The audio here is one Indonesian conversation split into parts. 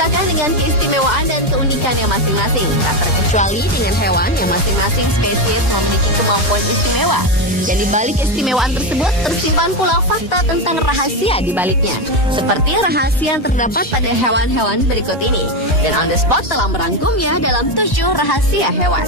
diciptakan dengan keistimewaan dan keunikannya masing-masing, tak terkecuali dengan hewan yang masing-masing spesies memiliki kemampuan istimewa. Dan di balik keistimewaan tersebut tersimpan pula fakta tentang rahasia di baliknya, seperti rahasia yang terdapat pada hewan-hewan berikut ini. Dan On The Spot telah merangkumnya dalam 7 rahasia hewan.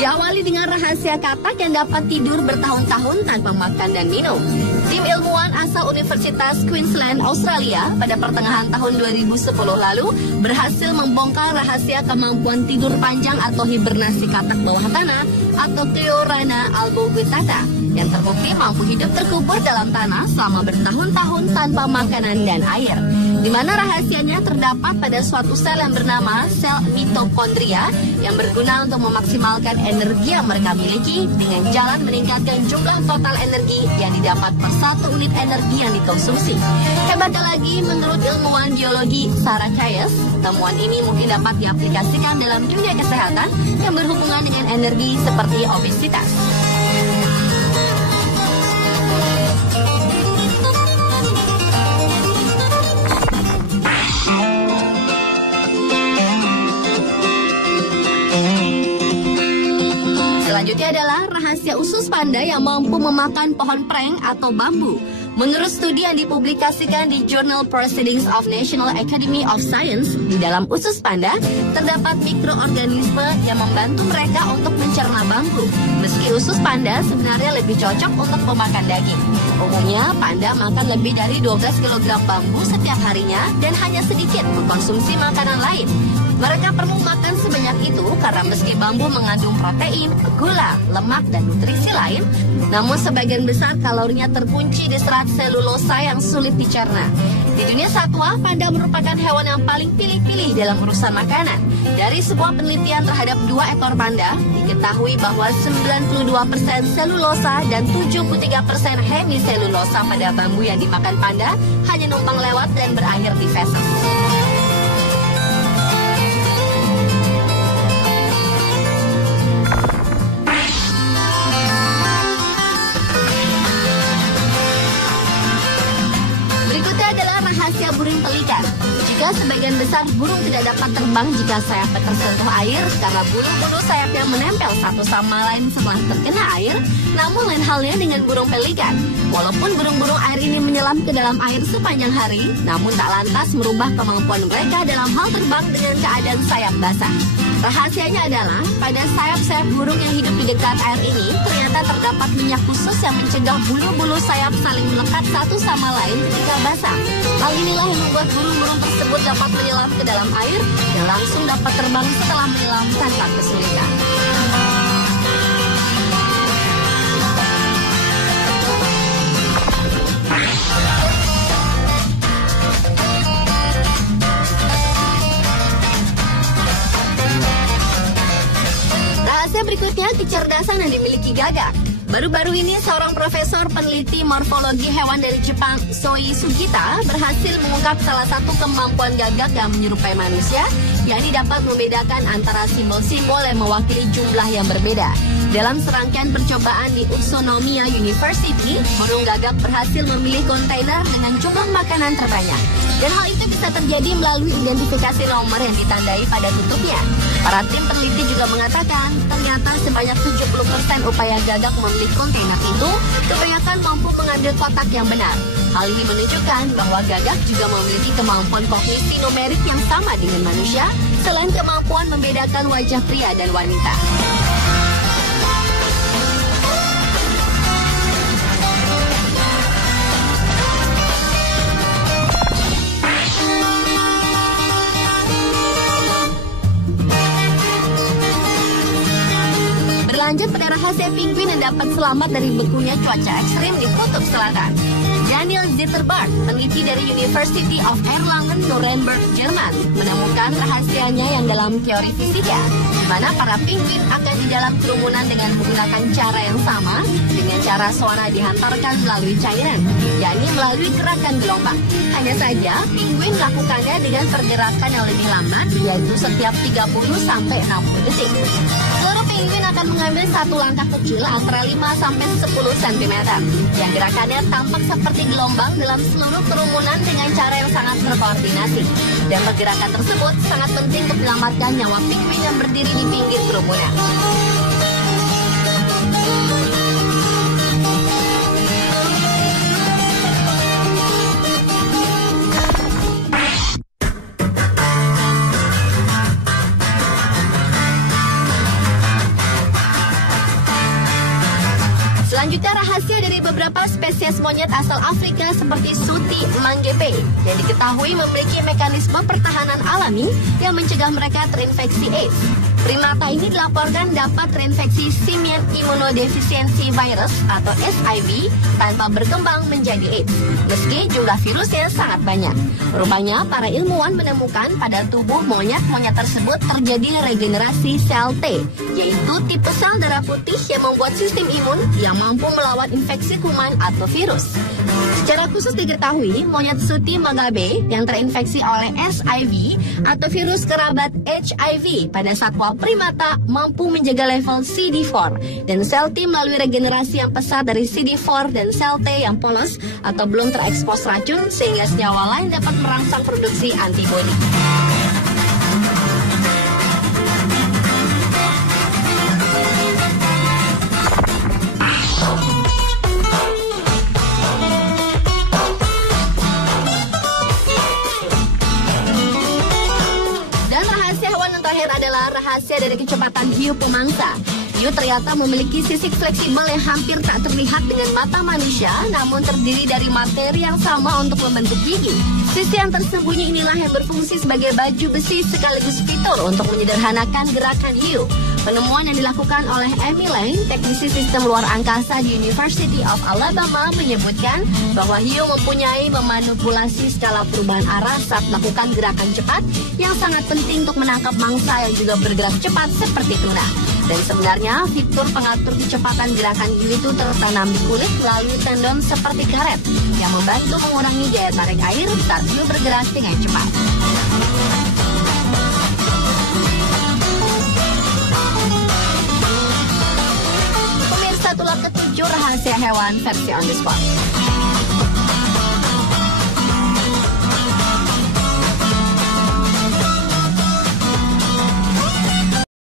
Diawali dengan rahasia katak yang dapat tidur bertahun-tahun tanpa makan dan minum. Tim ilmuwan asal Universitas Queensland, Australia pada pertengahan tahun 2010 lalu berhasil membongkar rahasia kemampuan tidur panjang atau hibernasi katak bawah tanah atau Cleorana alboguitata yang terbukti mampu hidup terkubur dalam tanah selama bertahun-tahun tanpa makanan dan air. Di mana rahasianya terdapat pada suatu sel yang bernama sel mitokondria yang berguna untuk memaksimalkan energi yang mereka miliki dengan jalan meningkatkan jumlah total energi yang didapat per 1 unit energi yang dikonsumsi. Hebatnya lagi, menurut ilmuwan biologi Sarah Chayes, temuan ini mungkin dapat diaplikasikan dalam dunia kesehatan yang berhubungan dengan energi seperti obesitas. Selanjutnya adalah rahasia usus panda yang mampu memakan pohon prank atau bambu. Menurut studi yang dipublikasikan di Journal Proceedings of National Academy of Science, di dalam usus panda terdapat mikroorganisme yang membantu mereka untuk mencerna bambu. Meski usus panda sebenarnya lebih cocok untuk pemakan daging. Umumnya, panda makan lebih dari 12 kg bambu setiap harinya dan hanya sedikit mengkonsumsi makanan lain. Mereka perlu makan sebanyak itu karena meski bambu mengandung protein, gula, lemak, dan nutrisi lain, namun sebagian besar kalorinya terkunci di serat selulosa yang sulit dicerna. Di dunia satwa, panda merupakan hewan yang paling pilih-pilih dalam urusan makanan. Dari sebuah penelitian terhadap 2 ekor panda, diketahui bahwa 92% selulosa dan 73% hemiselulosa pada bambu yang dimakan panda hanya numpang lewat dan berakhir di feses. Rahasia burung pelikan. Jika sebagian besar burung tidak dapat terbang jika sayapnya tersentuh air karena bulu-bulu sayapnya menempel satu sama lain setelah terkena air, namun lain halnya dengan burung pelikan. Walaupun burung-burung air ini menyelam ke dalam air sepanjang hari, namun tak lantas merubah kemampuan mereka dalam hal terbang dengan keadaan sayap basah. Rahasianya adalah pada sayap-sayap burung yang hidup di dekat air ini ternyata terdapat minyak khusus yang mencegah bulu-bulu sayap saling melekat satu sama lain ketika basah. Hal inilah yang membuat burung-burung tersebut dapat menyelam ke dalam air dan langsung dapat terbang setelah menyelam tanpa kesulitan. Rahasia berikutnya, kecerdasan yang dimiliki gagak. Baru-baru ini seorang profesor peneliti morfologi hewan dari Jepang, Soi Sugita, berhasil mengungkap salah satu kemampuan gagak yang menyerupai manusia, yakni dapat membedakan antara simbol-simbol yang mewakili jumlah yang berbeda. Dalam serangkaian percobaan di Utsunomiya University, burung gagak berhasil memilih kontainer dengan jumlah makanan terbanyak. Dan hal itu bisa terjadi melalui identifikasi nomor yang ditandai pada tutupnya. Para tim peneliti juga mengatakan, ternyata sebanyak 70% upaya gagak memilih kontainer itu kebanyakan mampu mengambil kotak yang benar. Hal ini menunjukkan bahwa gagak juga memiliki kemampuan kognisi numerik yang sama dengan manusia, selain kemampuan membedakan wajah pria dan wanita. Lanjut pada rahasia penguin yang dapat selamat dari bekunya cuaca ekstrim di kutub selatan. Daniel Zitterberg, peneliti dari University of Erlangen-Nuremberg, Jerman, menemukan rahasianya yang dalam teori fisika, di mana para penguin akan di dalam kerumunan dengan menggunakan cara yang sama dengan cara suara dihantarkan melalui cairan, yakni melalui gerakan gelombang. Hanya saja, penguin melakukannya dengan pergerakan yang lebih lambat, yaitu setiap 30-60 detik. Seluruh penguin akan mengambil satu langkah kecil antara 5-10 cm, yang gerakannya tampak seperti gelombang dalam seluruh kerumunan dengan cara yang sangat terkoordinasi. Dan pergerakan tersebut sangat penting untuk menyelamatkan nyawa penguin yang berdiri di pinggir kerumunan. Selanjutnya, rahasia dari beberapa spesies monyet asal Afrika seperti Suti manggepe yang diketahui memiliki mekanisme pertahanan alami yang mencegah mereka terinfeksi AIDS. Primata ini dilaporkan dapat terinfeksi simian immunodeficiency virus atau SIV tanpa berkembang menjadi AIDS, meski jumlah virusnya sangat banyak. Rupanya, para ilmuwan menemukan pada tubuh monyet-monyet tersebut terjadi regenerasi sel T, yaitu tipe sel darah putih yang membuat sistem imun yang mampu melawan infeksi kuman atau virus. Secara khusus diketahui, monyet Suti manggepe yang terinfeksi oleh SIV atau virus kerabat HIV pada satwa primata mampu menjaga level CD4 dan sel T melalui regenerasi yang pesat dari CD4 dan sel T yang polos atau belum terekspos racun sehingga senyawa lain dapat merangsang produksi antibodi. Adalah rahasia dari kecepatan hiu pemangsa. Hiu ternyata memiliki sisik fleksibel yang hampir tak terlihat dengan mata manusia, namun terdiri dari materi yang sama untuk membentuk gigi. Sisi yang tersembunyi inilah yang berfungsi sebagai baju besi sekaligus fitur untuk menyederhanakan gerakan hiu. Penemuan yang dilakukan oleh Amy Lang, teknisi sistem luar angkasa di University of Alabama, menyebutkan bahwa hiu mempunyai memanipulasi skala perubahan arah saat melakukan gerakan cepat yang sangat penting untuk menangkap mangsa yang juga bergerak cepat seperti tuna. Dan sebenarnya fitur pengatur kecepatan gerakan hiu itu tertanam di kulit melalui tendon seperti karet yang membantu mengurangi daya tarik air saat hiu bergerak dengan cepat. Pemirsa, itulah ketujuh rahasia hewan versi on the spot.